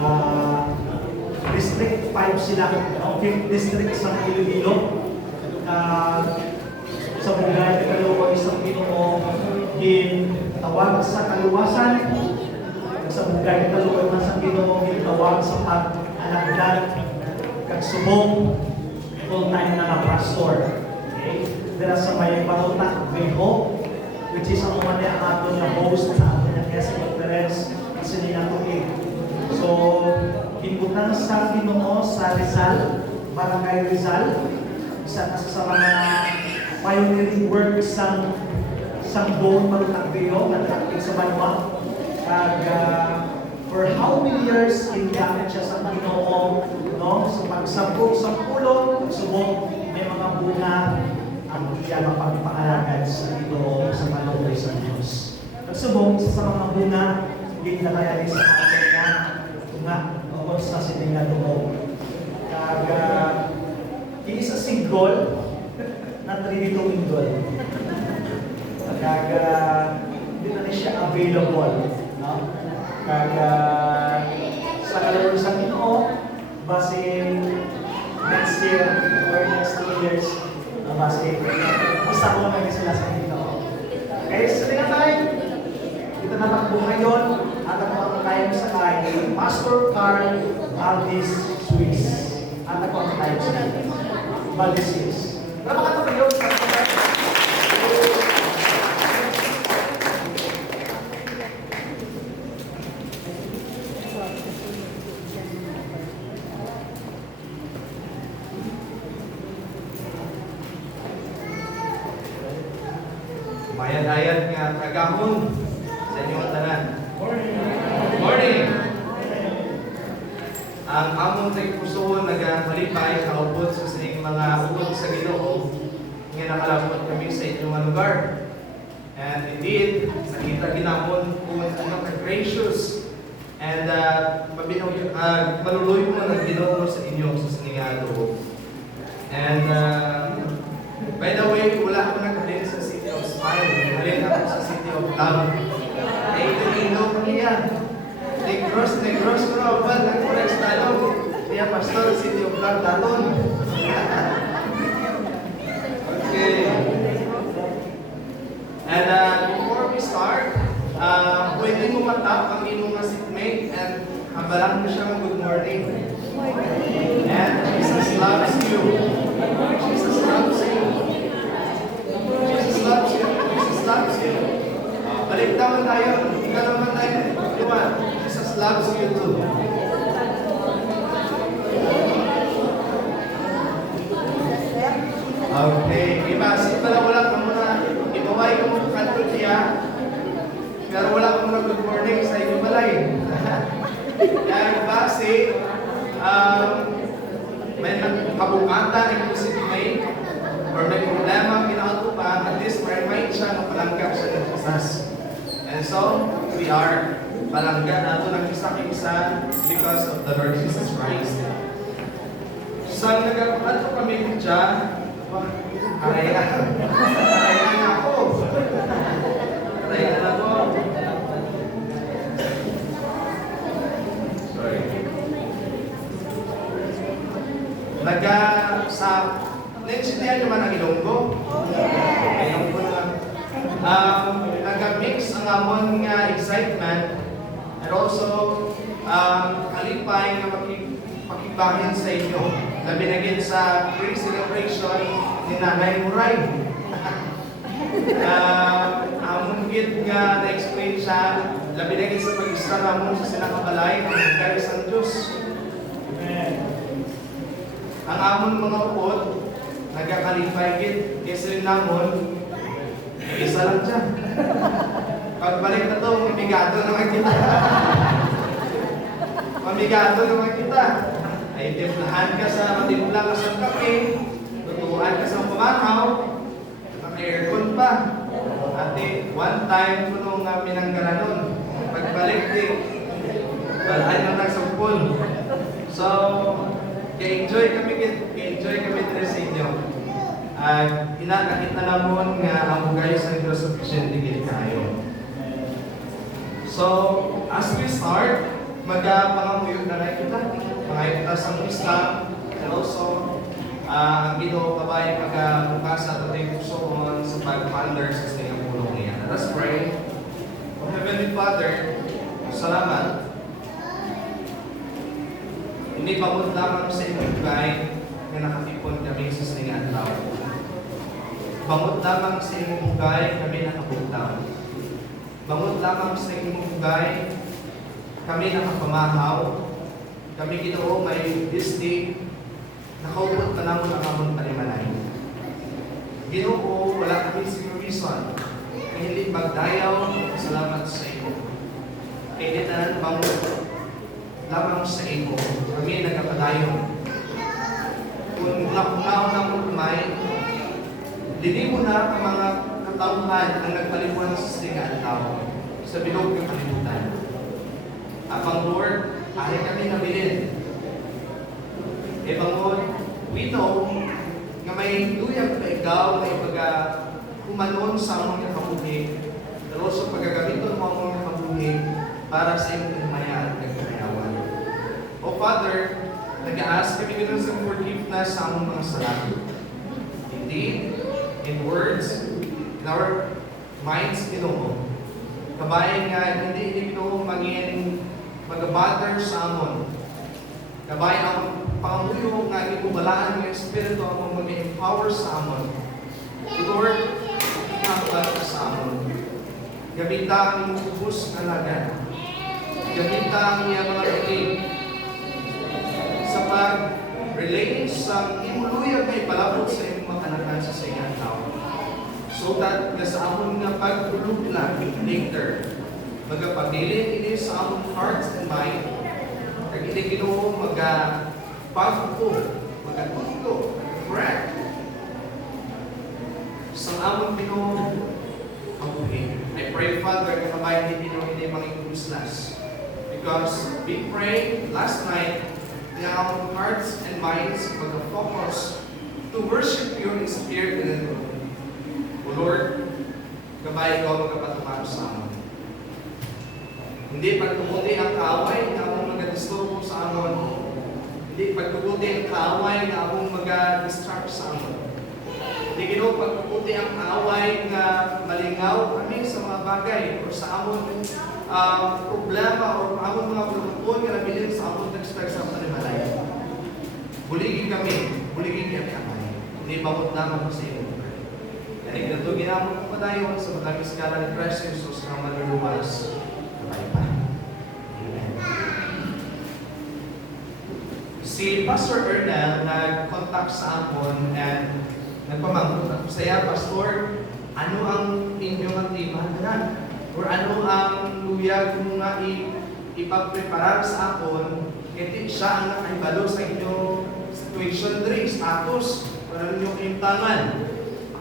Ah, District 5 sila, 5th District sa Iloilo. Sa Bugay, Caloocan, isang Ginoo, tawag sa kaluwasan. Sa Bugay, Caloocan, isang Ginoo, tawag sa pag-alagdag, kagsubong, full-time na pastor. Okay? Dira sa may Baruta, Beho, which is ang mga ang ato na host sa ato na sa conference kasi nila tuig. So, imbutan sa Ginoo sa Rizal, Barangay Rizal, isa na sa mga pioneering work sang buong Barutagbeyo at sa Banwa. For how many years ginamit siya sa Ginoo, no? So pagsabog sa pulo, subok may mga bunga ang iya mapagpangalagad sa Ginoo sa Manaway sa Diyos. Pagsubok sa mga bunga, hindi na kaya rin sa atin na nga o sa sininga tumo. Isa single na 3 mingle. Hindi na siya available. No? Sa kalawang sa Ginoo, base next year or next 2 years, base isa ko naman sila sa Ginoo. Okay, so nga tayo. Dito na takbo ngayon at ako tayo sa kay Pastor Carl Aldis Swiss. At ako tayo sa Valdez. Wala ka ito kayo? Bayan-bayan nga kagahon sa inyong tanan. Morning! Ang among nagpusoon naghalipay kaupod sa sining mga ugod sa Ginoo nga nakalabot kami sa inyong lugar. And indeed, nakita ginamon kung ano ka-gracious and maluloy mo na Ginoo sa inyo sa sining adto. And by the way, wala ako naghalin sa City of Smile. Naghalin ako sa City of Love. Ay, ito ko niya. Negros ko na ba? Nag-correct tayo. Kaya Pastor, City of Love daton. Okay. And before we start, pwede mo matap ang inyong seatmate and habalang mo siya ng good morning. And Jesus loves you. Jesus loves you. Jesus loves you. Jesus loves you. Balik naman tayo. Ikaw naman tayo. Diwan. Jesus loves you too. Okay. Ibasin pala wala ka muna. Ibaway ka muna kanto niya. Pero wala ka muna good morning sa inyo balay. Dahil base, may kabukatan ng positive or may problema pinauto pa, at least may siya na palangga siya ng Jesus. And so, we are palangga nato ng isa-isa because of the Lord Jesus Christ. Sa nagkakulat ko kami dyan, karaya na ako. Karaya na ako. Sorry. Sa naintindihan nyo man ang Ilonggo? Ayun po lang. Nag-mix ang amon nga excitement and also kalipay nga makikbahin sa inyo. Labi na gid sa pre-celebration ni Nanay Muray. Amon gid nga na-explain siya, labi na gid sa pag-isra namon sa sinakabalay ng kay San Diyos. Ang amon mga upod, nagkakalipay gid, kasi rin namon, isa lang dyan. Pagbalik na ito, mamigado naman kita. Mamigado naman kita. Ay, timplahan ka sa matimpla ka sa kape, tutuan ka sa pumakaw, naka-aircon pa. Ate, one time ko nung minanggaranon, pagbalik din, walahan na nagsampol. So, enjoy kami din sa inyo. Nakita namon nga ang kayo sa Diyos sufficient gid kayo. So, as we start, Pangamuyo na lang kita. Mga kita sa pista. And also, ang Ginoo kabay bukas at ating pusoon sa pag-ponder sa sining pulong niya. Let us pray. O Heavenly Father, salamat. Hindi pamod lamang sa inyong gay na nakatipon kami sa sining adlaw. Bangod lamang sa inyong gay kami nakabugtaw. Bangod lamang sa inyong gay kami nakapamahaw. Kami Ginoo may this day nakaupot na naman ang among panimalay. Ginoo, wala kami siguro reason na hindi magdayaw. Salamat sa iyo. Kaya di na bangod lamang sa iyo. Kami nagkapadayon. Kung nakunaw na mo kumain, dili mo na ang mga katauhan ang nagpalimuan sa siningan tao sa bilog ng kalimutan. Abang Lord, ay kami nabilin. E Bangod, we know nga may luyag na ikaw na ipaga kumanon sa among nakabuhi, pero sa pagagamiton mo among nakabuhi para sa iyong himaya at nagkakayawan. O Father, nag-aas kami ganun sa forgiveness sa among mga salamat. Indeed, in words, in our minds, Ginoo. Kabayan nga, hindi Ginoo mag-bother sa amon. Kabayan ang pangamuyo nga ibubalaan ng Espiritu ang mag-empower sa amon. Lord, ihabat ka sa amon. Gamita ang imong ubos na lagan. Gamita ang iyang mga ilig sa pag-relate sa imuluyag na ipalabot sa iyong mga kanakan sa sayang tao. So that sa amon nga pagtulog lang later, magapagdilin ini sa among hearts and mind, kag ini Ginoo magapagko, magatutlo, correct sa among Ginoo mabuhi. I pray, Father, na kamay ni Ginoo hindi manginguslas, because we prayed last night na our hearts and minds mag-focus to worship you in spirit and in truth. O Lord, kamay ikaw magkapatumaro sa amin. Hindi pagtubuti ang kaaway na akong mag-disturbo sa amon. Hindi pagtubuti ang kaaway na akong mag-distract sa amon. Hindi Ginoo pagtubuti ang kaaway na malingaw kami sa mga bagay o sa amon problema o amon mga problema na nabilin sa amon expect sa panimalay. Buligin kami kamay. Hindi mabot naman sa iyo. Kaya nagdadugin naman kung padayon sa matagis skala ni Christ Jesus na maluluwas. Si Pastor Ernel nag-contact sa amon and nagpamangkot ako saya, Pastor, ano ang inyong aktibahan na? Or ano ang luyag mo nga ipagpreparar sa akon, kaya siya ang nakaibalo sa inyong situation diri, status, para inyong imtangan.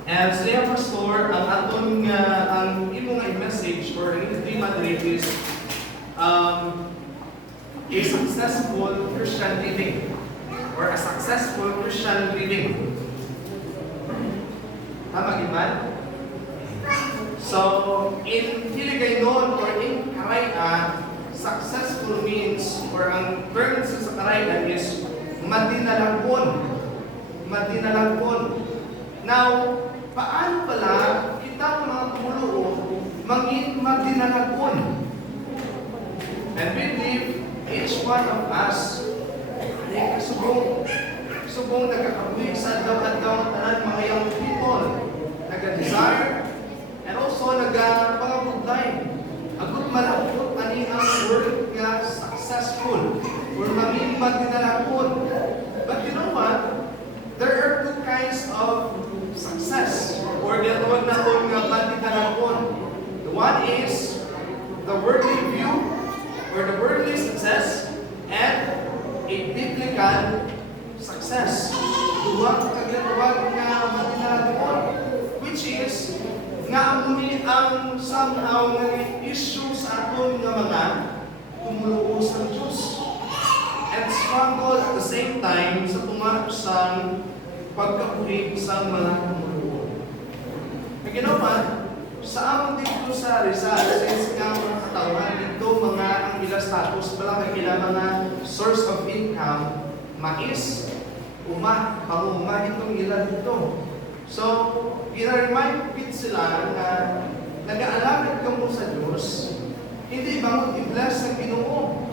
And saya, Pastor, ang aton nga, ang imong message or ang inyong tema diri is a successful Christian living or a successful Christian living. Tama giman? So, in Hiligaynon or in Karaya, successful means or ang term sa Karaya is madinalagpon. Now, paano pala kita mga tumulo maging madinalagpon? And we believe each one of us ay subong nagkakabuhi sa adlaw-adlaw ng tanan mga young people, nag-desire, and also nagpangabudlay. Agut malapot ani ang word nga successful or maging madinalagpon. But you know what? There are two kinds of success or tinatawag natin nga madinalagpon. The one is the worldly view or the worldly success and a biblical success. Duwag kagawag nga madinalagpon, which is nga amuni ang somehow nga issue sa aton nga mga tumuluo sa Diyos. And struggle at the same time sa tumarap sa pagkapulig sa mga tumuluo. Ginawa, Sa amon dito sa Rizal, since nga mga katawhan dito, mga ang ila status, wala kay mga source of income, mais, panguma itong ila dito. So, i-remind it sila na nag-aalagad ka mo sa Diyos, hindi bangod i-bless ng Ginoo.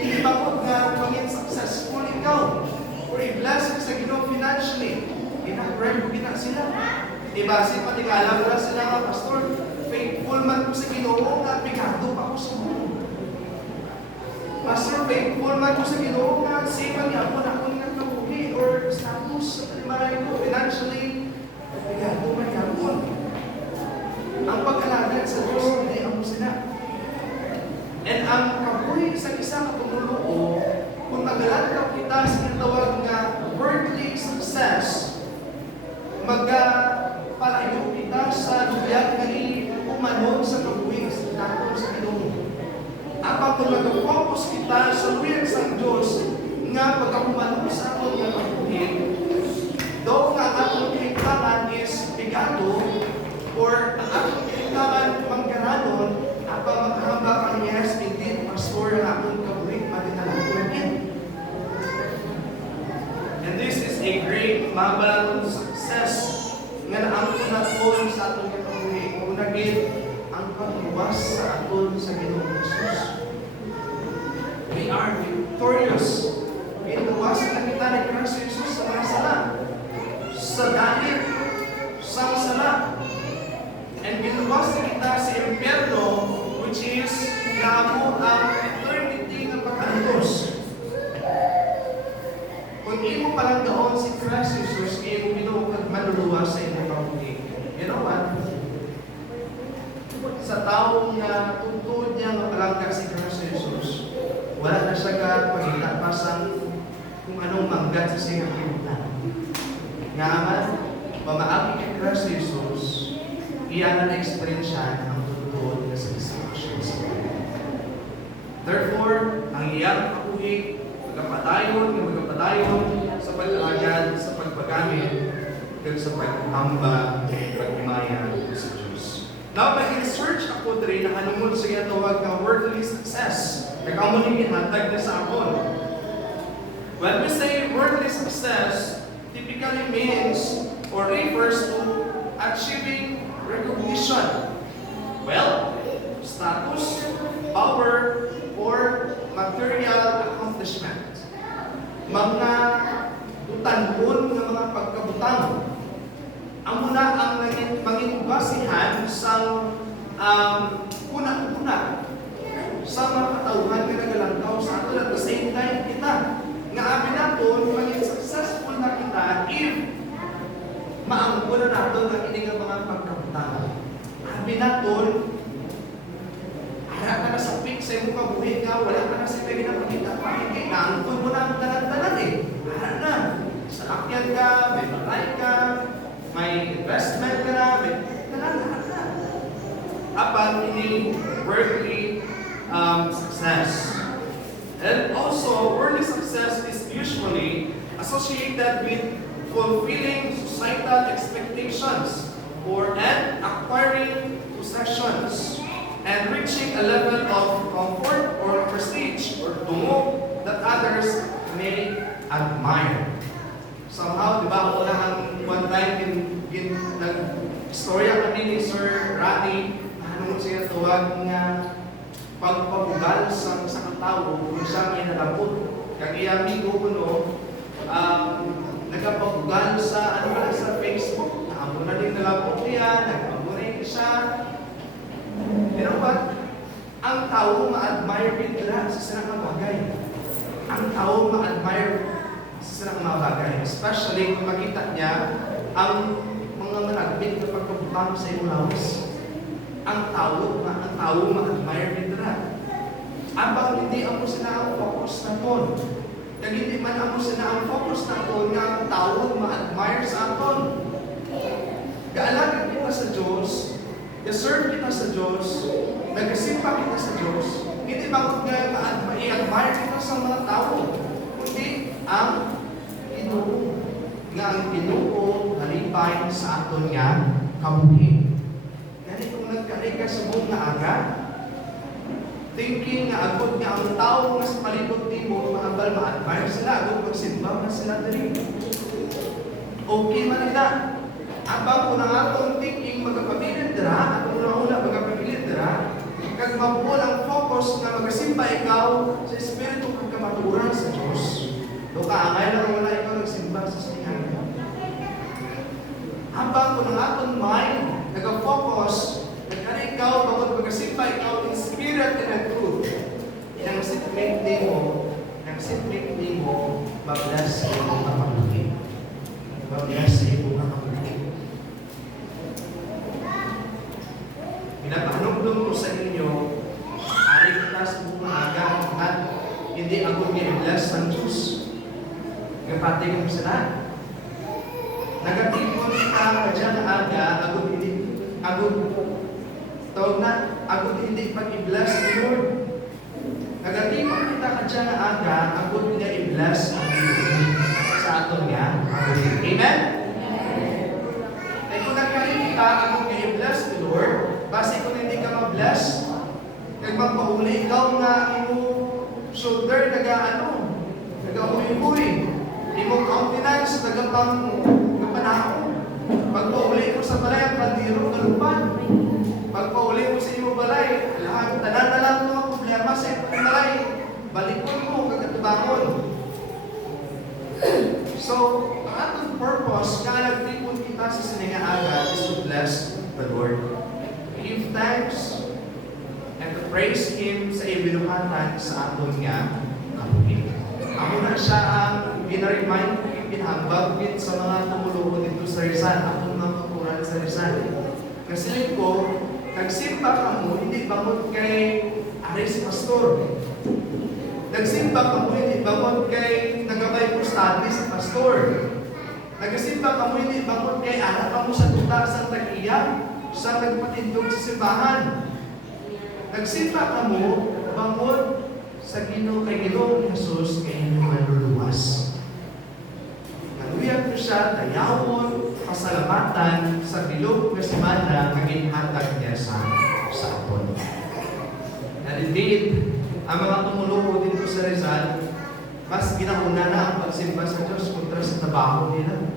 Hindi bangod nga maging successful ikaw or i-bless ka sa Ginoo financially. Ina-pray mo gina sila. Ibase pati alam na sila nga, Pastor, faithful man ko sa Ginoo nga pigado pa ko sa mundo. Pastor, faithful man ko sa Ginoo nga siman niya ako na akong nagkabuhi or status sa maray ko financially, pigado man yapon. Ang pag-alagad sa Diyos, hindi ang sila. And ang kabuhi sa isang tumuluo, kung mag-alagad kita sa tinatawag nga worldly success, palayo kita sa luyag nga umanon sa kabuhi sa tatong sa Ginoo. Apa kung mag-focus kita sa luyag sa Diyos nga pagkakumanon sa atong nga kabuhi, do nga atong kailangan is bigado or ang atong kailangan manggaranon apa makahamba kang yes, indeed, Pastor, ang atong kabuhi madinalagunin. And this is a great mabalatong success nga naangkon naton sa atong kabuhi. Kung naging ang pagluwas sa aton sa Ginoong Jesus. We are victorious. Inuwas na kita ni Kristo Jesus sa mga sala. Sa dalit, sa sala. And binuwas na kita sa impyerno, which is namo ang eternity ng pagkantos. Kung imo palang daon si Christ Jesus, imo binuwag manuluwas sa inyong kabuhi. You know what? Sa taong na tuntun niya nga palangka si Christ Jesus, wala na siya ka pagkita pasang kung anong manggat sa siya kapimutan. Nga man, mamaagi kay Christ Jesus, iyan na experience siya ang tuntun na satisfaction sa Panginoon. Therefore, ang iyang kabuhi, magpadayon sa pag-alagad, sa pagpagamit, at sa paghamba, pagmaya sa Diyos. Now, pag-search ako rin na hanungod sa iya tawag na worldly success. Nagkamuling ihatag na sa akon. When we say worldly success, typically means or refers to achieving recognition, wealth, status, power, or material accomplishment. Mga tutanbon ng mga pagkabutang. Ang muna ang maging basihan sa una-una sa mga katauhan nga nagalangkaw sa ato at the same time kita nga abi naton maging successful na kita if maangkon na naton ang ining mga pagkabutang. Abi naton ara ka na sa peak sa imong kabuhi nga wala ka na sa pwede na makita pa hindi naangkon mo na ang tanan-tanan eh. Ara na. Salakyan ka, may balay ka, may investment ka na, may tanan-tanan na. Apan ini worldly success. And also, worldly success is usually associated with fulfilling societal expectations and acquiring possessions and reaching a level of comfort or prestige or tungo that others may admire. Somehow, di ba, one time nag-storya kami ni Sir Rani, ano siya tuwag nga pagpabugal sa katao kung siya may nalabot. Kaya amigo ko no, nagpapabugal sa sa Facebook, naamo na din nalabot niya, nagpaburay siya. You know what? Ang tao ma-admire nila sa sinang bagay. Ang tao ma-admire sa sinang bagay. Especially kung makita niya ang mga managmit na pagkabutang sa iyong lawas. Ang tao ma-admire nila. Abang hindi ang sila ang focus na ton. Kag hindi man ang sila ang focus na ton nga ang tao ma-admire sa aton. Kaalagad kita sa Diyos, deserve kita sa Diyos, nagkasimpa kita sa Diyos, hindi bakit nga i-admire kita sa mga tao, kundi ang Ginoo. Nga ang Ginoo halipay sa aton nga kabuhi. thinking nga agod nga ang tao nga sa palibot nimo mahambal ma-admire sila agod magsimba na sila diri. Okay man nila. Abang ko na atong thinking magapabilid dira, atong una magapabilid dira, kag mabuo ang focus nga magasimba ikaw sa espiritu kag kamatuoran sa Dios. Do ka angay lang wala ikaw nagsimba sa singahan. Abang ko na atong mind nag-focus nagkana ikaw bawat magasimba ikaw in spirit and in truth. Nang sitmate mo, mag-bless sa iyong kapamilya. Mag-bless sa iyong kapamilya. Pinapahanong ko sa inyo, ari kita sa buong aga at hindi ako i-bless ng Diyos. Kapatid ko sila. Nagatipon ka dyan aga, agad hindi pag-i-bless ni Lord. Nagatipon kita ka dyan aga, agad nga i-bless ang Lord sa aton nga. Amen? Ay kung nagkalit kita, agad nga i-bless ni Lord, base kung hindi ka ma-bless, kag magpahuli ikaw nga imo shoulder nag-ahuy-huy, imo countenance nagpanahon. Pagpahuli mo sa balay ang pandiro kalupan. Pagpahuli mo sa imo balay, lahat tanan na lang mga problema sa imo balay. Balikon mo kagatubangon. So, ang atong purpose nga nagtipon kita sa siningaaga is to bless the Lord. Give thanks and to praise Him sa ibinuhatan sa aton nga kabuhi. Ako na siya ang ginaremind ko, pinahambag sa mga tumulungan dito sa Rizal, atong mga kapuran sa Rizal. Kasi ko, nagsimba ka mo, hindi bangon kay Aris Pastor. Nagsimba ka mo, hindi bangon kay nagabay mo study sa Pastor. Nagsimba ka mo, hindi bangon kay anak ka mo sa tuta sa Tagiya, sa nagpatindog sa simbahan. Nagsimba ka mo, bangon sa kay Ginoong Jesus kay hindi maluluwas. Naguyag ko siya, dayawon, pasalamatan sa bilog na semana na ginhatag niya sa aton. And indeed, ang mga tumulong dito sa Rizal, mas ginauna na ang pagsimba sa Diyos kontra sa trabaho nila.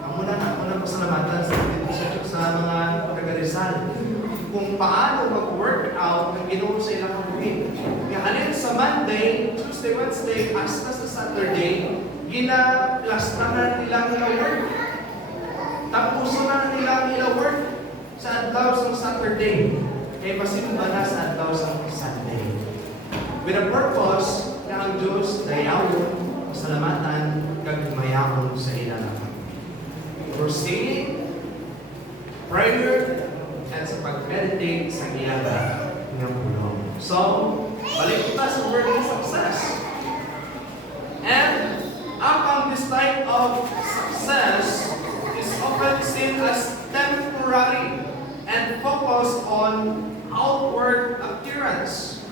Ang muna pasalamatan sa dito sa Diyos sa mga taga-Rizal kung paano mag-workout ng Ginoo sa ilang kabuhi. Halin sa Monday, Tuesday, Wednesday, hasta sa Saturday, gina-plasta na nilang work. Tapuso na nilang work sa adlaw sa Saturday. Kaya masimba na sa adlaw sa Sunday. With a purpose na ang Diyos dayawon, pasalamatan, kag mayamon sa ilang. For singing, prayer, at sa pag-meditate sa iyaga ng bulong. So, balik kita sa word of success. And upon this type of success is often seen as temporary and focused on outward appearance.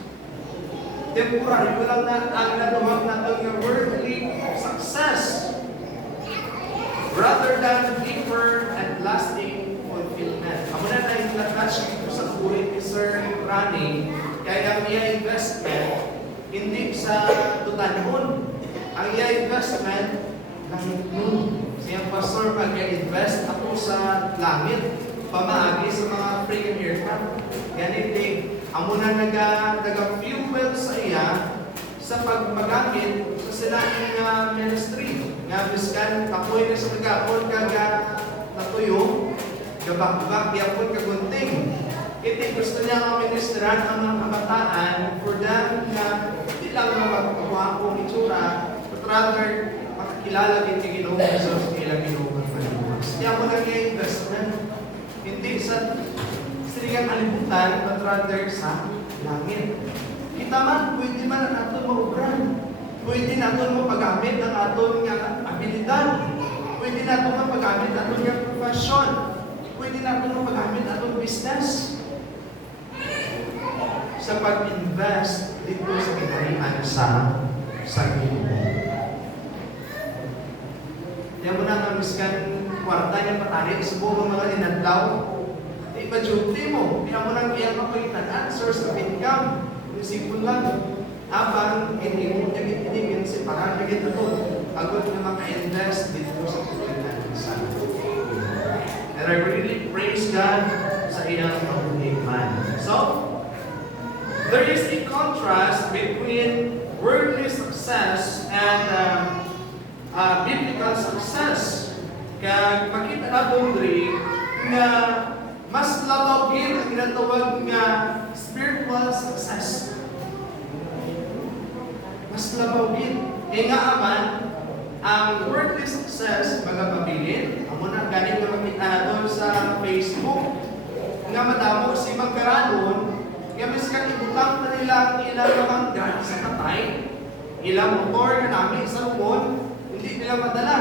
Temporary, walang na ang naduwag natin ng worldly success rather than deeper and lasting fulfillment. Amo na tayo na-touch dito sa kabuhi ni Sir Rani, kaya ang iya investment hindi sa tutanon. Ang iya investment langit nun. Siyang pastor mag-invest ako sa langit, pamaagi sa mga freaking aircraft. Ganit din. Amo na naga-fuel sa iya sa pagmagamit sa silang ministry. Nga biskan, kapoy na sa magapon kaga natuyo, gabak-bak, yapon kagunting. Iti gusto niya ang ministran ang mga kabataan for them na hindi lang magpagawa kong itsura, but rather makakilala din si Ginoong Jesus kailang Ginoong Panginoon. Kaya mo lang yung investment, hindi sa siligang alibutan, but rather sa langit. Kita man, pwede man ang aton maubran. Pwede natin mapagamit ang aton nga abilidad. Pwede natin mapagamit ang aton nga profesyon. Pwede natin mapagamit ang aton business. Sa pag-invest dito sa kinarihan sa Ginoo. Kaya mo na miskan kwarta niya patahin sa buong mga inadlaw. Di ba duty mo? Kaya mo nang iyang mapagitan source of income. Simple lang. Habang hindi mo naging separar na ito, agad na maka-invest dito sa pagkakas sa and I really praise God sa iyang pag-iman. So, there is a contrast between worldly success and biblical success. Kaya makita na Dre na mas labawin ang ginatawag nga spiritual success. Mas labawin. E nga aman, ang worldly success, mga pabilin, amo na galing na makita na doon sa Facebook, nga madamo si magkaranon, nga miskan ibutang na nila ang ilang kamanggan sa katay, ilang motor na namin sa lupon, hindi nila madala.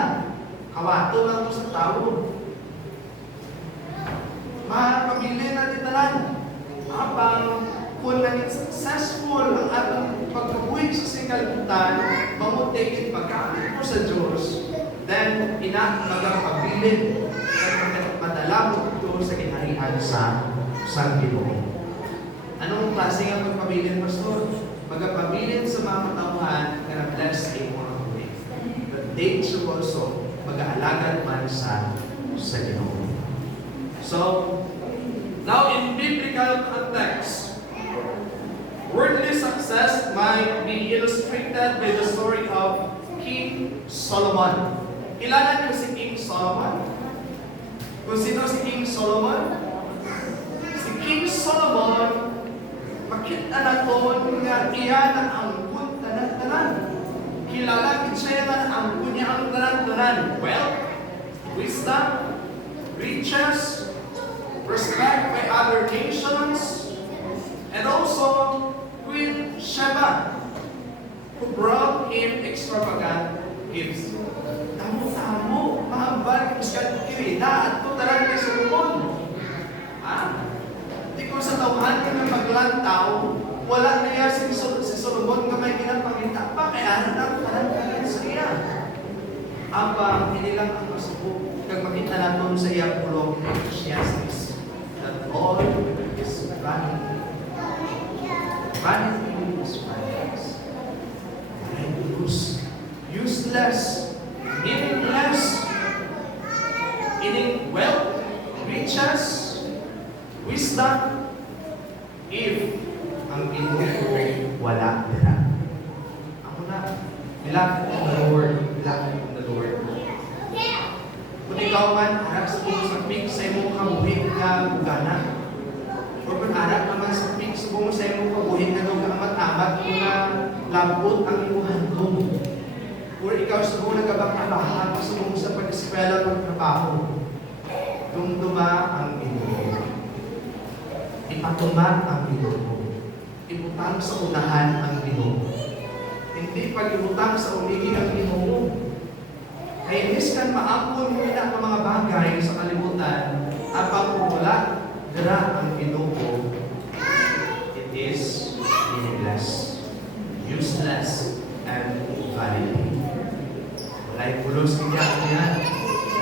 Kawato lang to sa tao. Pamilya na ditalan. Habang kung naging successful ang atong pagkabuhi sa singkalibutan, mamutigin pagkakamit mo sa Diyos, then magpabilin at madala mo ito sa kinarihan sa Ginoo. Anong klase nga pagpabilin, Pastor? Magpabilin sa mga katauhan na na-bless ay mga buhay. But they should also mag-aalagad man sa Ginoo. So, now in biblical context, worldly success might be illustrated by the story of King Solomon. Kilala niyo si King Solomon? Kung sino si King Solomon? Si King Solomon, makita na to nga iya na angkon tanan-tanan. Kilala siya na angkon niya ang tanan-tanan. Wealth, wisdom, riches, respect by other nations, and also Queen Sheba, who brought him extravagant gifts. Tamo-tamo, mahambal, miskan kirita, at ito talaga kay Solomon. Di ko sa tawhan ka ng maglantaw, wala na niya si Solomon nga may ginapangita pa, kaya na talaga sa iya. Abang, hindi lang ang masubok, kag makita natin sa iyang pulong na Ecclesiastes, that all is vanity. Vanity is vanity. Useless, meaningless, meaning wealth, riches, wisdom, if ang Ginoo wala dira. Ako na, bilangin ko the Lord, bilangin ko the Lord. Kung ikaw man, harap sa buong sapik sa imong kabuhin na bugana, o kung harap naman sa pik sa buong sa imong kabuhin na nung amat-amat na labot ang imong handong, o ikaw sa buong nagabang-abahan sa buong sa pag-eskwela ng trabaho, dumduma ang Ginoo. Ipatuma ang Ginoo. Ibutang sa unahan ang Ginoo. Hindi pag-ibutang sa umigi ang Ginoo. Kaya miskan maampun mo na ang mga bagay sa kalimutan at pagpupula, dira ang Ginoo. It is meaningless, useless, and vanity. Walay pulos niya.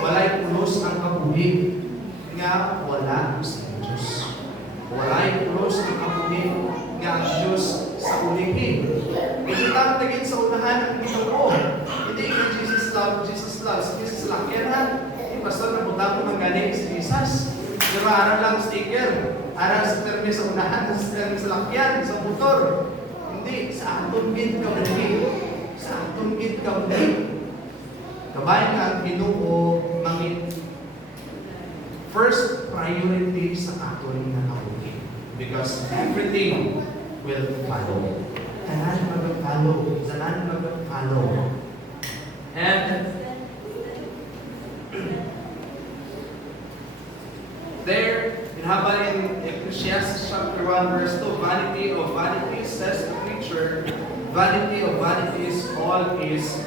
Walay pulos ang kabuhi nga wala sa Diyos. Walay pulos ang kabuhi nga ang Diyos sa ulihin. Hindi lang tagin sa unahan ang Ginoo. Hindi ka Jesus love, Jesus lang. Kaya na, yung pastor na buta ko ng galing si Jesus. Pero araw lang sticker. Araw sa termi sa unahan, sa termi sa lakyan, sa motor. Hindi, sa atong gid ka muli. Sa atong gid ka muli. Kabayan ka ang Ginoo mangin first priority sa aton na kabuhi. Because everything will follow. Tanan mag-follow. Tanan mag-follow. And there, in Ecclesiastes chapter 1, verse 2, vanity of vanities, says the preacher, vanity of vanities, all is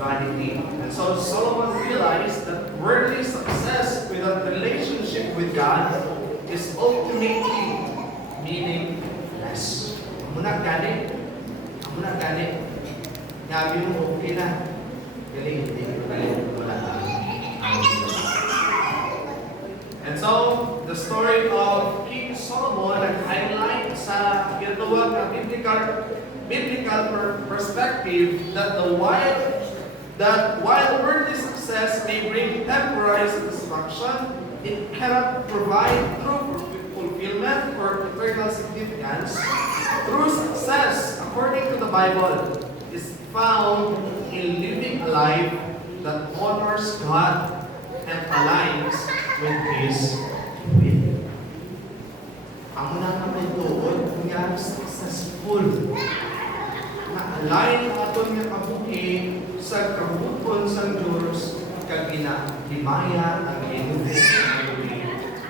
vanity. And so Solomon realized that worldly success without relationship with God is ultimately meaningless. Muna gani. Gabi mo, okay na. Galing, hindi. Wala na. And so, the story of King Solomon nag-highlight sa ginatawag na biblical perspective that while worldly success may bring temporary satisfaction, it cannot provide true fulfillment or eternal significance. True success, according to the Bible, is found in living a life that honors God and aligns with His will. Amo na naman doon, nga successful. Na-align ang aton nga kabuhi sa kabuton sa Diyos kag ginahimaya ang inulit na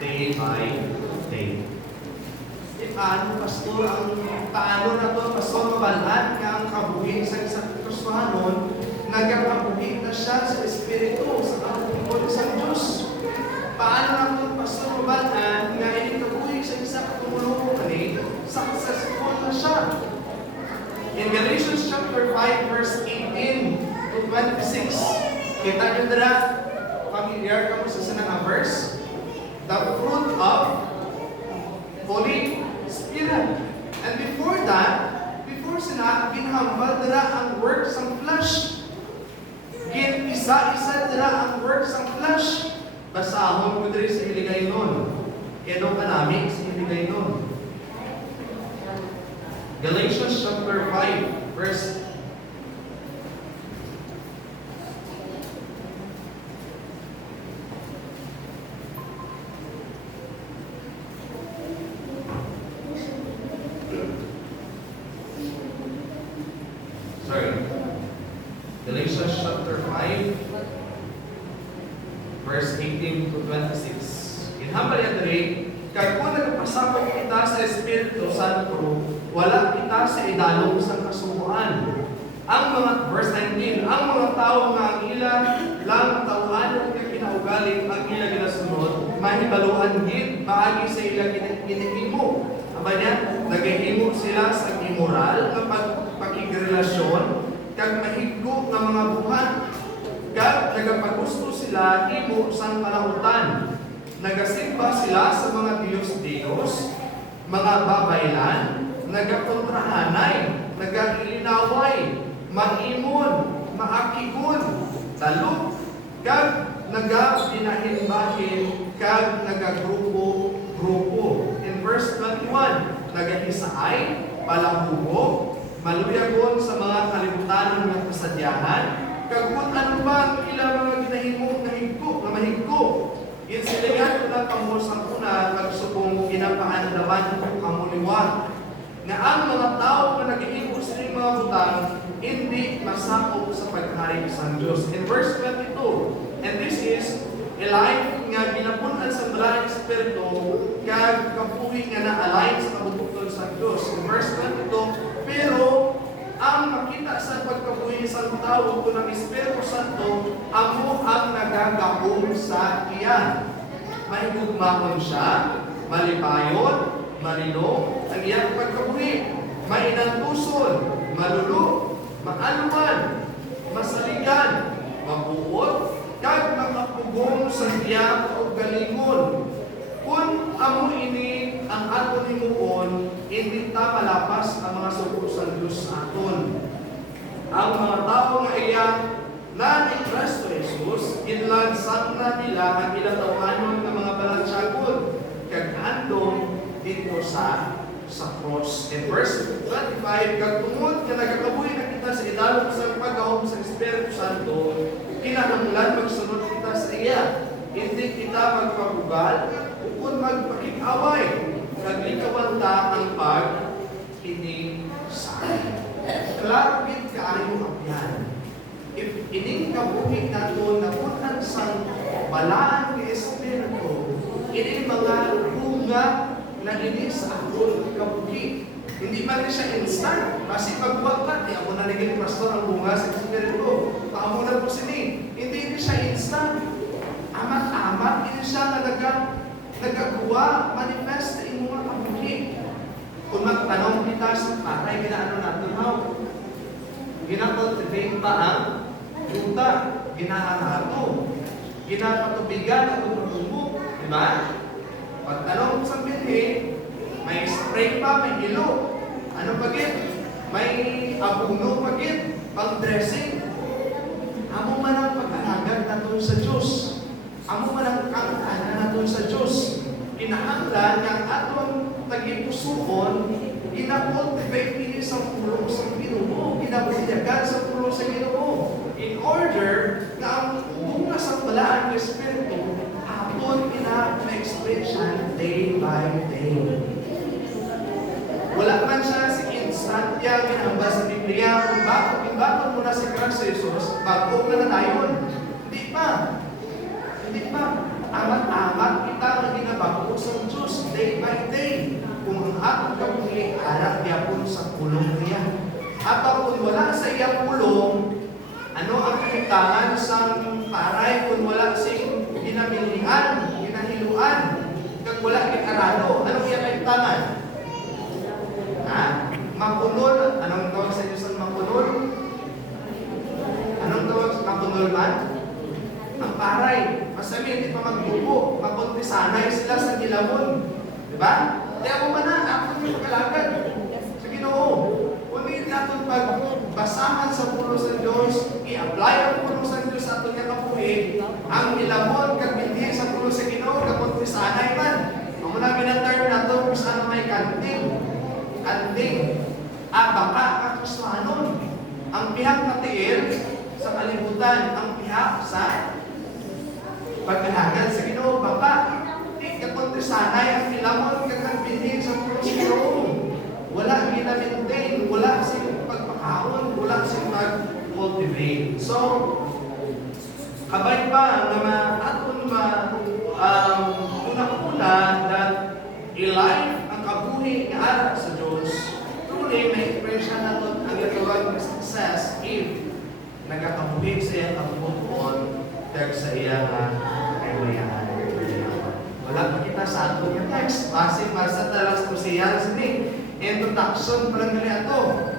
day by day. Paano, Pastor, paano na to, Pastor, mabalaan nga ang kabuhi sa isang Kristohanon, nagkakabuhi na siya sa Espiritu, sa kabuhi sa Diyos. Paano na to, Pastor, mabalaan nga inikabuhi sa isang tumulong ni, successful na siya. In Galatians chapter 5, verse 18 to 26, kita nyo na, familiar ka mo sa sanang verse, the fruit of Holy Spirit. And before that, before sila, ginhambal nila ang works ng flesh. Isa-isa nila ang works ng flesh. Basahon ko diri sa iligay nun. Kaya ka namin sa iligay nun. Galatians chapter 5, verse Galatians chapter 5, verse 18 to 26. Inhambal yan diri, kaya kung nagpasakot kita sa Espiritu Santo, wala kita sa idalong sa kasubuan. Ang mga, verse 19, ang mga tao nga ang ila lang tauhan ng kinaugaling ang ila ginasunod, mahibaluan gid maagi sa ila ginihimo. Aba niya, nagihimo sila sa immoral na pagkigrelasyon, kag mahiggo nga mga buhat, kag nagapagusto sila himo sang kalahutan. Nagasimba sila sa mga Diyos-Diyos, mga babaylan, nagakontrahanay, nagagilinaway, maimon, maakigon, talog, kag nagapinahinbahin, kag nagagrupo-grupo. In verse 21, nagahisaay, palahubog, maluyagon sa mga kalibutan ng kasadyahan, kag kung ano ba ang ilang mga ginahimo na higko, na mahigko. Yun sila nga pangusang una, kagsubong ginapaandaman ng kamuliwan. Na ang mga tao na nag-iibo sa mga butang, hindi masakop sa paghari sa Diyos. In verse 22, and this is a life nga ginapunan sa malayang Espiritu, kag kabuhi nga na-align sa kabututon sa Diyos. In verse 22, pero ang makita sa pagkabuhi sa tao kung ang Espiritu Santo, amo ang nagagahom sa iya. Mahigugmaon siya, malipayon, marino, ang iyang pagkabuhi, mainantuson, malulo, maaluman, masaligan, mabuot, kag makapugong sa iyang galingon. Kung amo ini ang aton himuon, hindi ta malapas ang mga suko sa Diyos sa aton. Ang mga tao nga iyang na ni Kristo Jesus, inlansang na nila ang ilatawanon ng mga balansyagon, kag andong dito sa cross. In verse 25, kag tungod nga nagakabuhi na kita sa idalog sa pagkahom sa Espiritu Santo, kinahanglan magsunod kita sa iya. Hindi kita magpabugal, kung magpakikaway, naglikawan ta ang pag-inisay. Klaro gid kaayo ang yan. If ining kabuhi nato napunan sa balaan ni Espiritu, ini mga bunga na ini sa aton kabuhi. Hindi man siya instant. Kasi pagbuwag ka, di ako na naging pastor ang bunga sa Espiritu. Paamo na po sini. Hindi siya instant. Amat-amat, hindi siya nagagawa, manifest in mga kabuhi. Kung magtanong kita sa patay, ginaano natin, how? Ginakultivate pa ang yuta, ginahanato, ginapatubigan at tumutubog, di ba? Pagtanong sa binhi, may spray pa, may hilo. Ano pagit? May abuno pagit, pang-dressing. Amo man ang pag-alagad natin sa Diyos. Amo man ang kaangkanan natin sa Diyos. Kinahanglan ng atong tagipusuon, ina-cultivate ini sa pulo sa Ginoo, ginabulyagan sa pulo sa Ginoo. In order na ang bunga sa palaan ng Espiritu, hapon ina-expression day by day. Wala man siya si instant yan, ginamba sa Biblia, kung bakit muna si Christ Jesus, bago na dayon. Hindi pa. Amat-amat kita ang ginabago sa Diyos day by day. Kung ang atong kapuli, harap niya po sa pulong niya. At kung wala sa iyang pulong, ano ang kahitangan sa paray kung wala siyang ginamilihan, ginahiluan, kung wala kikarado, anong iyang kahitangan? Mapunol. Anong tawag sa Diyos ang mapunol? Anong tawag sa mapunol man? Ang paray. Masabi, hindi pa magbubo. Makuntisanay sila sa gilamon. Diba? Kaya mo ba na, ako yung pagkalagad sa Ginoo. Kung natin pagbasahan sa pulo sa Diyos, i-apply ang pulo sa Diyos sa ating kapuhi, ang gilamon, kagbindi sa pulo sa Ginoo, kakuntisanay man. Ang muna minaterm na ito, kung saan may kanting. Baka kakaswanon. Ang pihak na tiil sa kalibutan, ang pihak sa pagkalagan sa Ginoo. Baka kakuntisanay ang nilamon kakagbindi sa pulo sa Ginoo. Wala ginamintain, wala siyang pagpakaon, wala siyang mag-cultivate. So, kabay pa na aton una-una that i-life ang kabuhi nga ara sa Diyos. Truly, may expression natin ang gatawag ng success if nagkakabuhi sa iyang kabubuon dahil sa iyang kaiwayahan. Wala pa kita sa ato yung text. Base-basa talas ko siya sini. Introduction pa lang gali ato.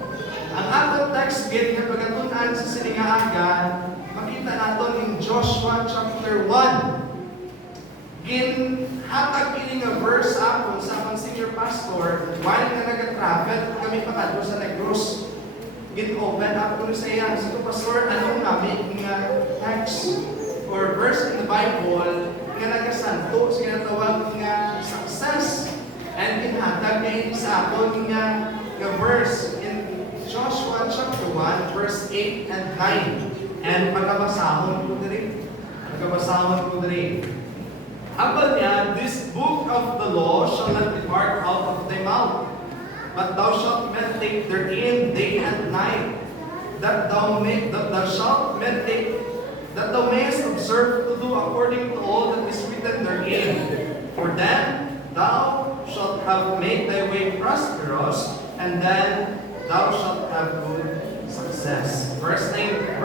Ang atong text gate nga pagatunan sa siningaagan, makita natin in Joshua chapter 1. Ginhatag ini nga verse ako sa akong senior pastor while nga nag-travel kami pakadto sa Negros. Gin-open ako sa iya. So, pastor, anong namin nga text or verse in the Bible nga nagasanto sa ginatawag nga success and ginhatag ngayon sa akong nga verse in Joshua chapter 1 verse 8 and 9. And pagkabasahon ko diri. Habang niya, this book of the law shall not depart out of thy mouth, but thou shalt meditate therein day and night, that thou mayest observe to do according to all that is written therein. For then thou shalt have made thy way prosperous, and then thou shalt have good success. Verse 9.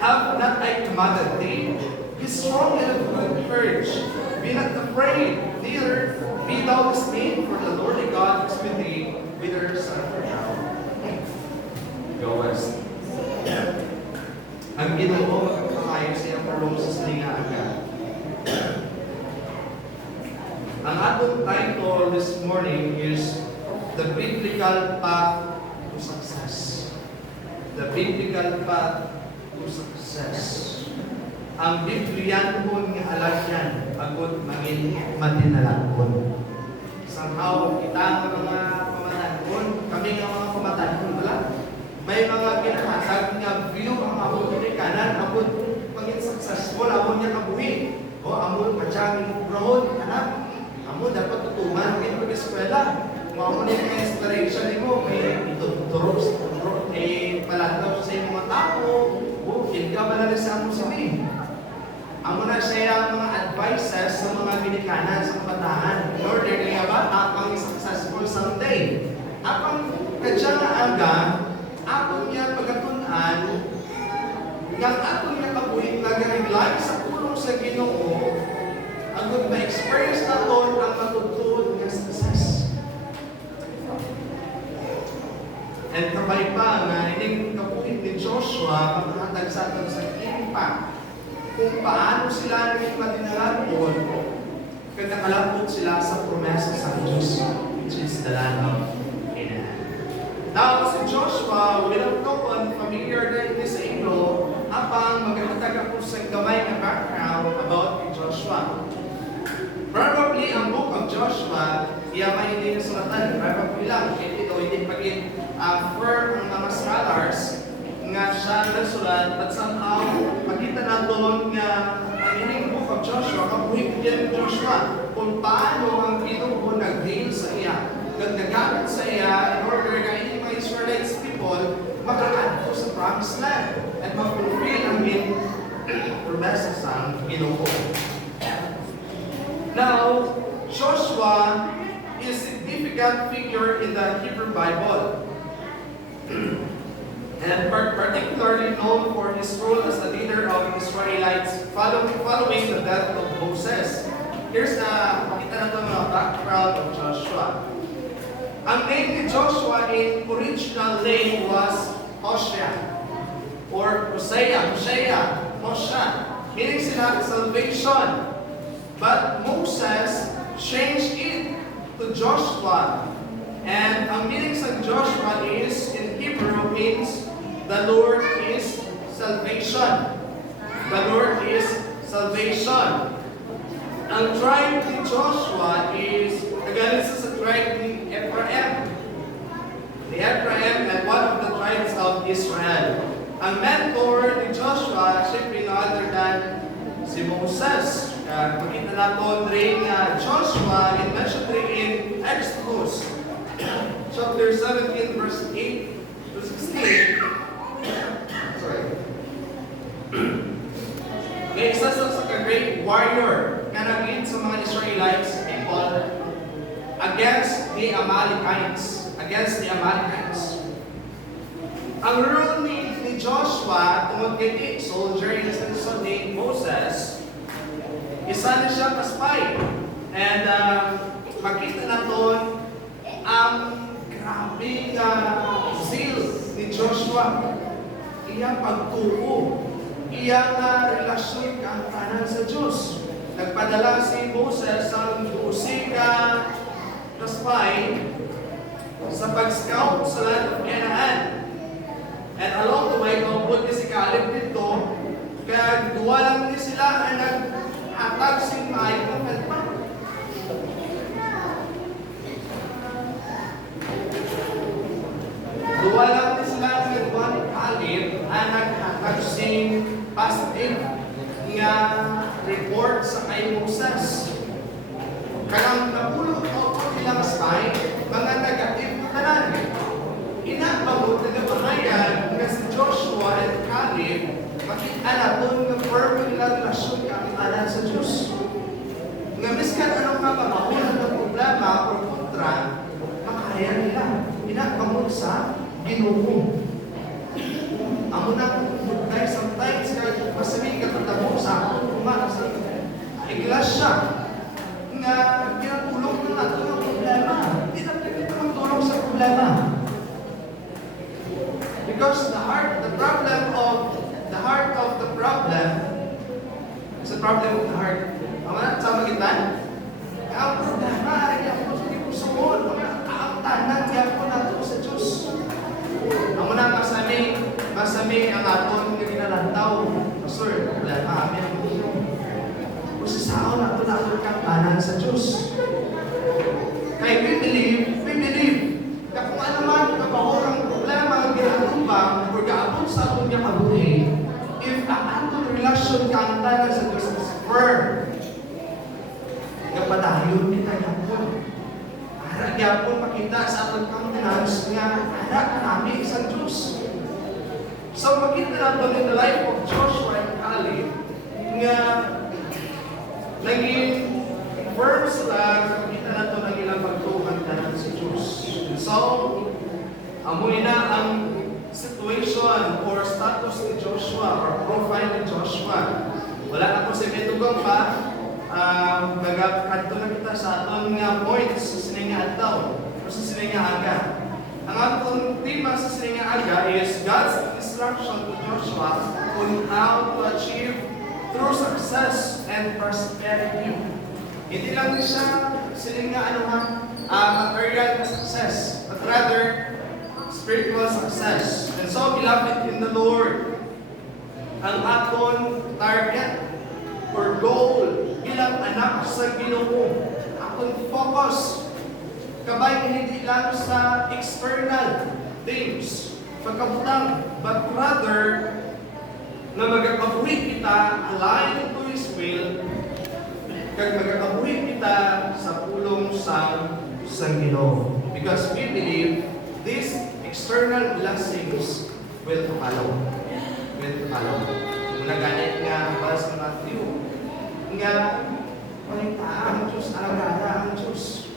Have not I commanded thee? Be strong and of good courage. Be not afraid, neither be thou dismayed, for the Lord thy God is with thee, whithersoever thou goest. Ang Ginoo magkakayo sa iyang pulong sa siningaagan. Ang atong title this morning is The Biblical Path to Success. The Biblical Path to Success. Ang Biblian po nga alagyan, agad maging matinalakon. Somehow, kita ang mga pamatanon, kami nga mga pamatanon, wala. May mga kinahatag nga view ang amon pinikanan, amon maging successful, amon niya kabuhi. O amon padyagin growth, anak. Amon dapat tutuman, maging pag-eskwela. Kung amon yung inspiration mo, may tuturo, palantaw sa mga tao, hindi ka malalis sa amon sini. Amo na siya mga advices sa mga binikanan sa kabataan. In order niya ba, apang successful someday. Apang kadya nga aga, apang niya pagatunan, ng apang niya kabuhin na ganaglag sa tulong sa Ginoo, agad ma-experience na to ang matutulog ng success. And kabay pa nga, ining kabuhin ni Joshua, pagkahatag sa atin sa impact, kung paano sila naging madinalapon kung nakalapot sila sa promesa sa Diyos. which is the land of Canaan. Now, si Joshua, bilang tokon, familiar na ini sa inyo, apang magkakatag ako sa gamay na background about kay Joshua. Probably, ang book of Joshua, iya may hindi nasulatan. Probably lang, hindi firm ang mga scholars nga siya nasulat, but somehow, makita na doon nga ang ining book of Joshua, kabuhi din Joshua, kung paano ang Ginoo nag-deal sa iya. Nagnagamit sa iya in order na ining mga Israelites people makakadto sa promised land at ma-fulfill ang promesa sa Ginoo. Now, Joshua is a significant figure in the Hebrew Bible. And particularly known for his role as the leader of the Israelites following the death of Moses. Here's makita natin ang background of Joshua. Ang name ni Joshua in original name was Hoshea or Hosea, meaning sila salvation. But Moses changed it to Joshua. And ang meaning sa Joshua is, in Hebrew, means the Lord is salvation. The Lord is salvation. Ang tribe ni Joshua is, nagalit sa tribe ni Ephraim. The Ephraim and one of the tribes of Israel. Ang mentor ni Joshua, siyempre no other than si Moses. Makita natin rin Joshua in mentioned rin in Exodus chapter 17 verse 8 to 16. Sorry. May isa sa great warrior na naging sa mga Israelites people against the Amalekites. Ang rule ni Joshua tungkol kay soldier in the sense ni Moses, isa na siya ka-spy. And makita natin ang grabing zeal ni Joshua. Iyang pagtuo, iyang relasyon kaangtanan sa Diyos. Nagpadala si Moses sa 12 ka-spy sa pag-scout sa land of Canaan. And along the way, kaupod ni si Caleb dito, kaya duwa lang ni sila ang nag-atag si Mike ng Felpa. Duwa lang ni sila ang nagduwa ni Caleb ang nag-atag si positive nga report sa kay Moses. Kaya napulot ko nilang spy, mga negative na tanan. Inaabot na nabahayan nga si Joshua at Caleb makita natin nga firm nila relasyon kaangtanan sa Diyos. Nga miskan anong mahulan ng problema o kontra, makaya nila. Inaabot sa Ginoo. Amo na dahil sometimes kahit masabi ka tatamo sa akong kumana sa iglesia nga ginatulong na natin ang problema. Hindi na pwede magtulong sa problema. Because the heart of the problem is a problem of the heart. Ang mga sa magitan, ang problema ay ako sa hindi ko sumod. Ang tanan niya ko na ito sa Diyos. Ang mga masami ang aton nga ginalantaw. Pastor, problema amin ang tulong. Kung sa sao na ito na ito kang tanan sa Diyos. Kaya we believe, na kung ano man kapahorang problema ang ginatubang o gaabot sa atong niya kabuhi, if ang atong relasyon kaangtanan sa Diyos is firm, kapadayon kita yapon. Ara yapon makita sa atong countenance nga ara kami isang Diyos. So makita natin in the life of Joshua and Caleb nga naging firm sila, makita natin ang ilang pagtukan tanan sa Diyos. So, amoy na ang situation or status ni Joshua or profile ni Joshua. Wala na po sa metugang pa, nagkakadto na kita sa atong nga points sa sininga ataw o sa sininga aga. Ang atong tema sa sininga aga is God's instruction to Joshua on how to achieve true success and prosperity. Hindi lang siya sininga material success, but rather spiritual success. And so, beloved in the Lord, ang aton target or goal bilang anak sa Ginoo, aton focus, kabay hindi lang sa external things, pagkabutang, but rather, na magakabuhi kita align to His will, kag magakabuhi kita sa pulong sa Ginoo. Because we believe these external blessings will follow. Will follow. Kung naganit nga para sa Matthew, nga malita ang Diyos, alagada ang Diyos.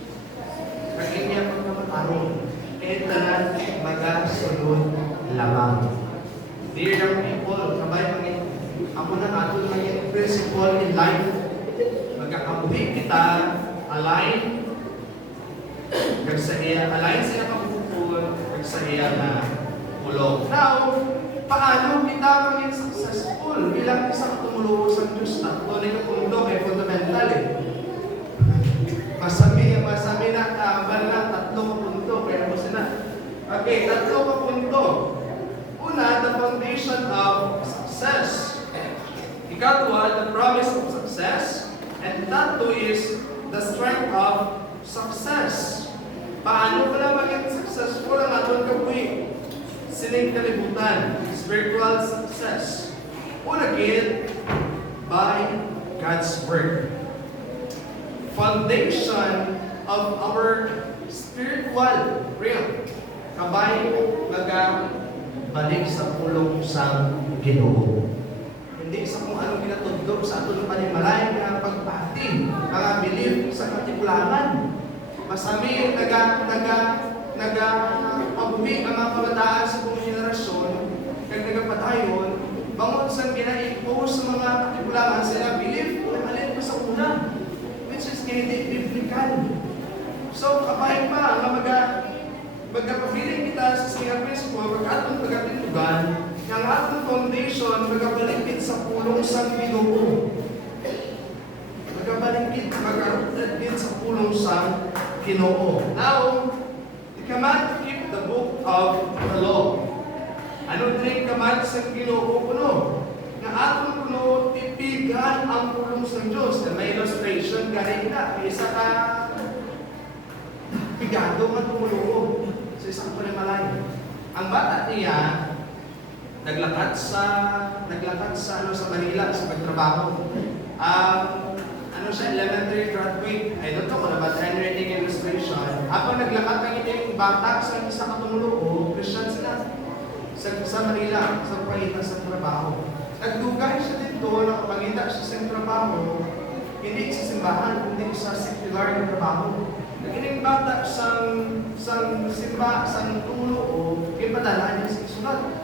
Kag niya pagkamataron, tanan magasunod lamang. Dear young people, kabay mga ako na aton mga principle in life, magkakabuhi kita align kag sa iya align sa iya kabubuton kag sa iya na ulog. Now, paano kita maging successful bilang isang tumuluo sa Diyos? Tatlo na yung kay fundamental eh. Masami na kaabal na tatlong punto kaya mo sina. Okay, tatlong punto. Una, the foundation of success. Ikatwa, the promise of success. And tatlo is the strength of success. Paano pala maging successful ang atong kabuhi? Sining kalibutan, spiritual success. Una gid, by God's Word. Foundation of our spiritual realm. Kabay balik sa pulong sa Ginoo. Hindi sa kung anong ginatudlog sa atong panimalay nga pagpati, mga belief sa katikulangan. Masami pabuhi ang mga kabataan sa buong henerasyon, kag nagapadayon, bangon sa gina-impose sa mga katikulangan sila belief kung alin pa sa una, which is hindi biblical. So, kapay pa nga magkapabiling kita sa singa principle, pag-atong pagkatintugan, ng atong foundation, magkabalikid sa pulong sa Ginoo. Magkabalikid sa pulong sa Ginoo. Now, the command to keep the book of the law. Ano din command sa Ginoo kuno? Nga atong kuno tipigan ang pulong sa Dios. Na may illustration kanina, isa ka pigado nga tumuluo sa isang panimalay. Ang bata niya naglakad sa Manila sa pagtrabaho. Siya elementary graduate. I don't know kung about handwriting illustration. Habang naglakad ng iting bata sa isa katumulo, Christian sila. Sa Manila, sa pagpangita sa trabaho. Nagdugay siya dito, nakapangita siya sa trabaho, hindi sa simbahan, kundi sa secular na trabaho. Nagining bata sa simba, sa tumulo, ipadala niya sa isulat.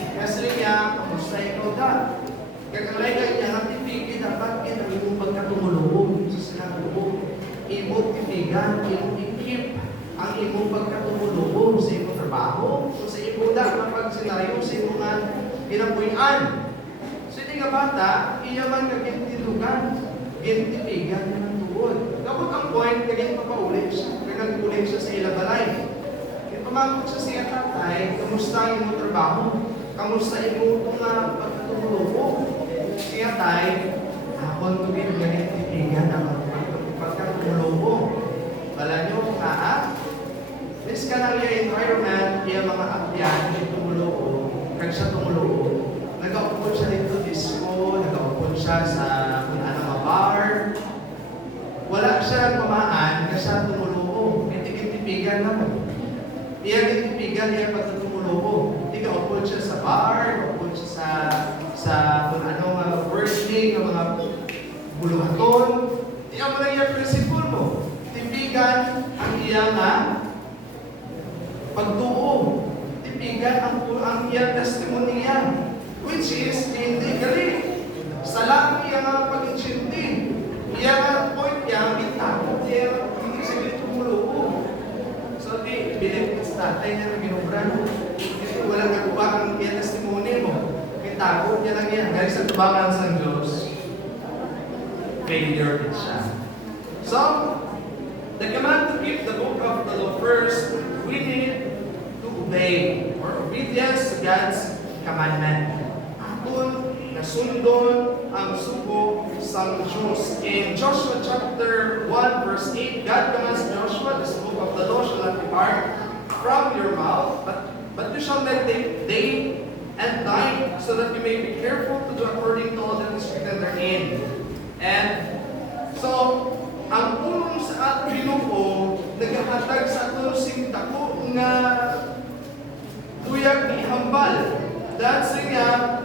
Kaya sila niya, kamusta ikaw da? Kakalagay niya, natipigid, dapat kita yung pagkatumulo sa sinabuo. Ibog tipigan, ibog ikip, ang ibog pagkatumulo sa ibong trabaho, o sa ibong kapag sinayo sa ibong inapuyan. So, hindi nga bata, iyaman kagintilugan, gintipigan niya ng tuwod. Kapag ang point, kaging papaulit siya, kaging siya sa ilabalay. Pumagod siya siya tatay, kamusta yung trabaho? Kamusta yung pagkatumulo? Siya tay, akong tubig ganit titigan ang pagkatumulo. Bala nyo, this ka lang yung environment, yung mga akyan, yung tumulo, kag siya tumulo, nag-aupon siya dito disco, nag-aupon siya sa kung anong bar. Wala siya nagpamaan, kasi siya tumulo, itigitipigan naman. Iya gitipigan niya pagkatumulo. Hindi ka upon siya sa bar, upon siya sa kung anong worship, ng mga buluhaton. Iyan mo lang yung principle mo. Tipigan ang iyang pagtuo. Tipigan ang iyang testimony yan. Which is, hindi gali. Sa lang iyang pag-insinti. Iyang point niya, itakot niya, hindi siya tumuluo. So, believe it's tatay niya na ginubran. Kasi walang nakuha ang iyang testimony mo. Tago niya lang yan. Dahil sa tubangan sa Diyos, failure din siya. So, the command to keep the book of the law first, we need to obey or obedience to God's commandment. Aton nasundon ang sugo sa Diyos. In Joshua chapter 1 verse 8, God commands Joshua, this book of the law shall not depart from your mouth, but you shall meditate day and night, so that you may be careful to do according to all that is written therein. And so, ang pulong sa ating Ginoo nagahatag sa aton sing dako nga tuyag ni hambal. That's nga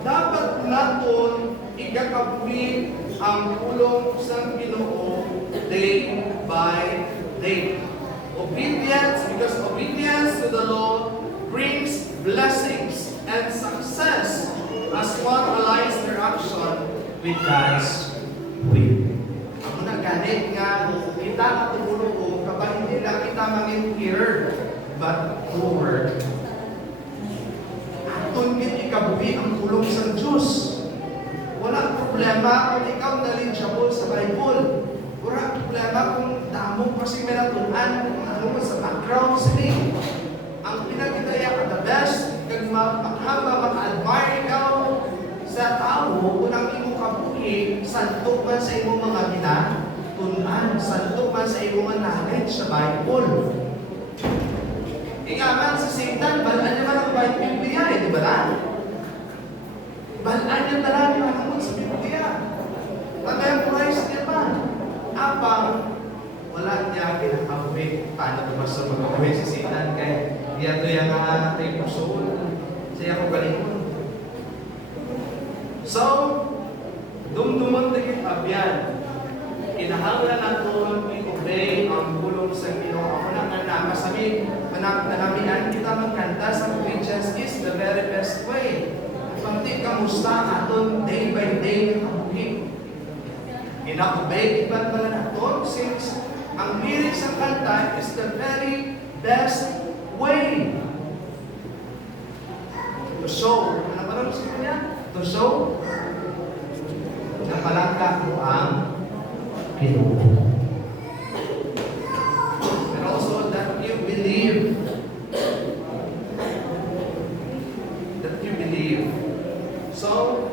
dapat naton igakabuhi ang pulong sa Ginoo day by day. Obedience, because obedience to the law brings blessings and success as one aligns their action with God's will. Ako na ganit nga, kita katulong kapag hindi lang kita mangin hearer, but doer. Aton gid ikabuhi ang pulong sa Diyos. Walang problema kung ikaw knowledgeable sa Bible. Walang problema kung damo kasi menatunan kung ano mo sa background sini. Ang pinagkitaya ka the best, kag maka-admire ikaw sa tao, unang imo kabuhi, santok man sa imong mga ginatunan, santok man sa imong mga knowledge sa Bible. Ingaman sa Satan, balaan niya man ang Biblia, di ba na? Balaan niya talaga ang sa Biblia. Pag-memorize niya ba? Apang wala niya kinakabuhi. Paano ba sa magabuhi si Satan? Kaya diya to yung tayo puso. Siya ko galing. So, dumdumon dikit abyan. Kinahanglan naton i-obey ang pulong sa Ginoo. Ako na nga masami, manamian kita magkanta sa obedience is the very best way. Panti kamusta aton day by day ng kabuhi. Ina-obey iban pala naton since ang lyrics ng kanta is the very best way to show. Ano ba naman sabi niya? To show na palangka ko ang Ginoo. And also that you believe. That you believe. So,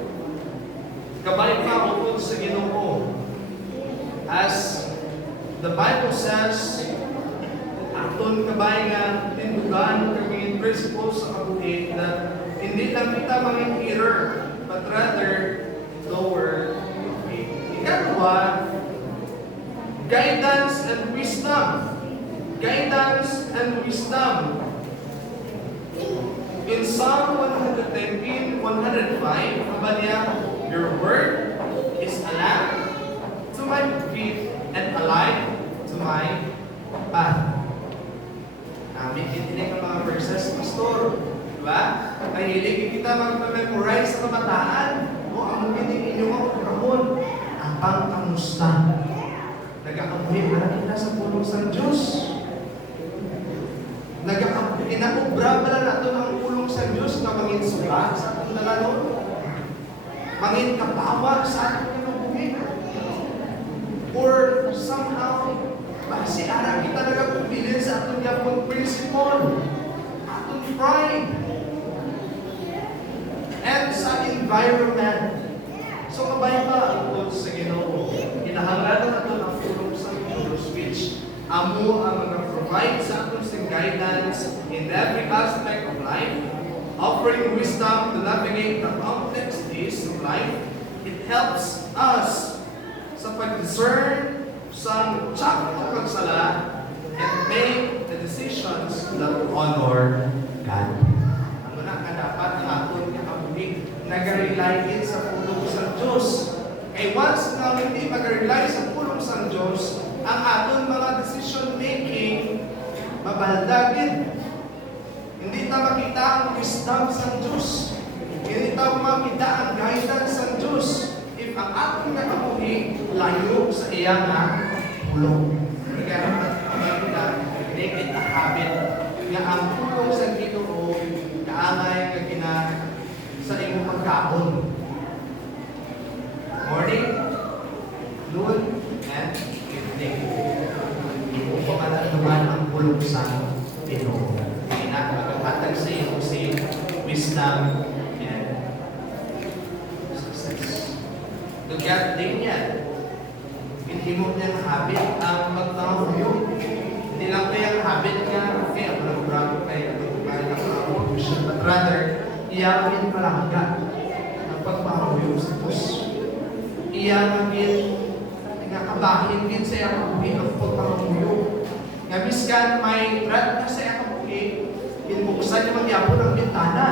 kabay pa upod sa Ginoo. As the Bible says, aton kabay nga tindugan kami principles sa kabuhi na hindi lang kita mangin hearer, but rather doer. Ikatwa, guidance and wisdom. Guidance and wisdom. In Psalm 119, 105, sabi niya, your word is a lamp to my feet and a light to my path. Namin kitinig ang mga verses, Pastor. Diba? Mahilig kita mag-memorize sa kabataan. O ang kinig inyo ang ramon. Ang pangkamusta. Nag-aabuhi na kita sa pulong sa Diyos. Inaubra pala nato ang pulong sa Diyos na mangin suba sa atong dalanon. Mangin kapawa sa atong kinabuhi. Or somehow, basi ara kita nagapumilin sa atong yapon principle, atong pride, and sa environment. So kabay pa tungkol sa Ginoo. Kinahanglan nato ang pulong sa Diyos which amo ang mag-provide sa atong sing guidance in every aspect of life, offering wisdom to navigate the complexities of life. It helps us sa pag-discern sa tsaka pagsala and make the decisions that honor God. Ano na ka dapat ang aton kabuhi nag-rely sa pulong sa Diyos. Kay once na hindi mag-rely sa pulong sa Diyos, ang aton mga decision making mabaldagin. Hindi ta makita ang wisdom sa Diyos. Hindi ta makita ang guidance sa Diyos. If ang ating nakabuhi layo sa iyang pulong. Kaya kita make it a habit nga ang pulong sa Ginoo kaangay nga gina sa imong pagkaon. Morning, noon, and evening. wisdom and success. Dugyat din yan. Hindi mo niyang habit ang magtawag. Hindi lang kaya habit nga, okay, ako nag-bravo kayo, kaya nakakawag, but rather, iyawin palangga ng pagpahuyo sa Diyos. Iyawin, nagkakabahin din sa iyang kabuhi ang pagpahuyo. Nga miskan may brad na sa iyang kabuhi, binuksan niya magyapon ang bintana.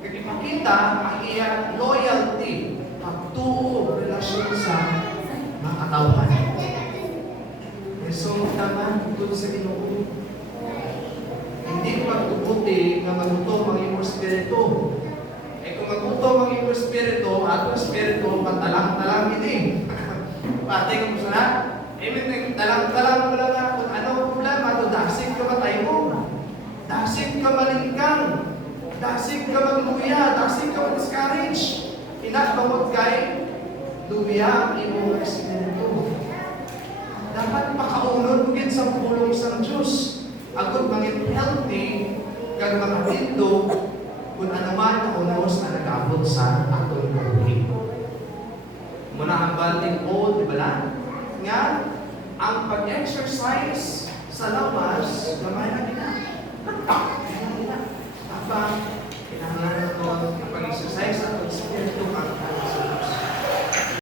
Kaya ipakita ang iyang loyalty, pagtuo, relasyon sa mga katawan. So, tama doon sa Ginoo. Hindi magtubuti nga magutom ang iyong espiritu. Kung magutom ang iyong espiritu, at ang espiritu, matalang-talang ini. Pati kung gusto na, talang-talang mo lang na kung ano ang problema, ito dasig ka matay mo. Dasig ka malingkang. Dasig ka magluya. Dasig ka mag-discourage. Pinakbawag kay luya ang iyong espiritu. Dapat pakaunod din sa pulong sa Diyos. Agad mangin healthy, kag mga tindog, kung ano man na unos na nagabot sa atong kabuhi. Muna ang banding o, di ba lang? Nga, ang pag-exercise sa labas, gamay na nila. Tapang, kinahanglan na ito ang pag-exercise at pag-spirito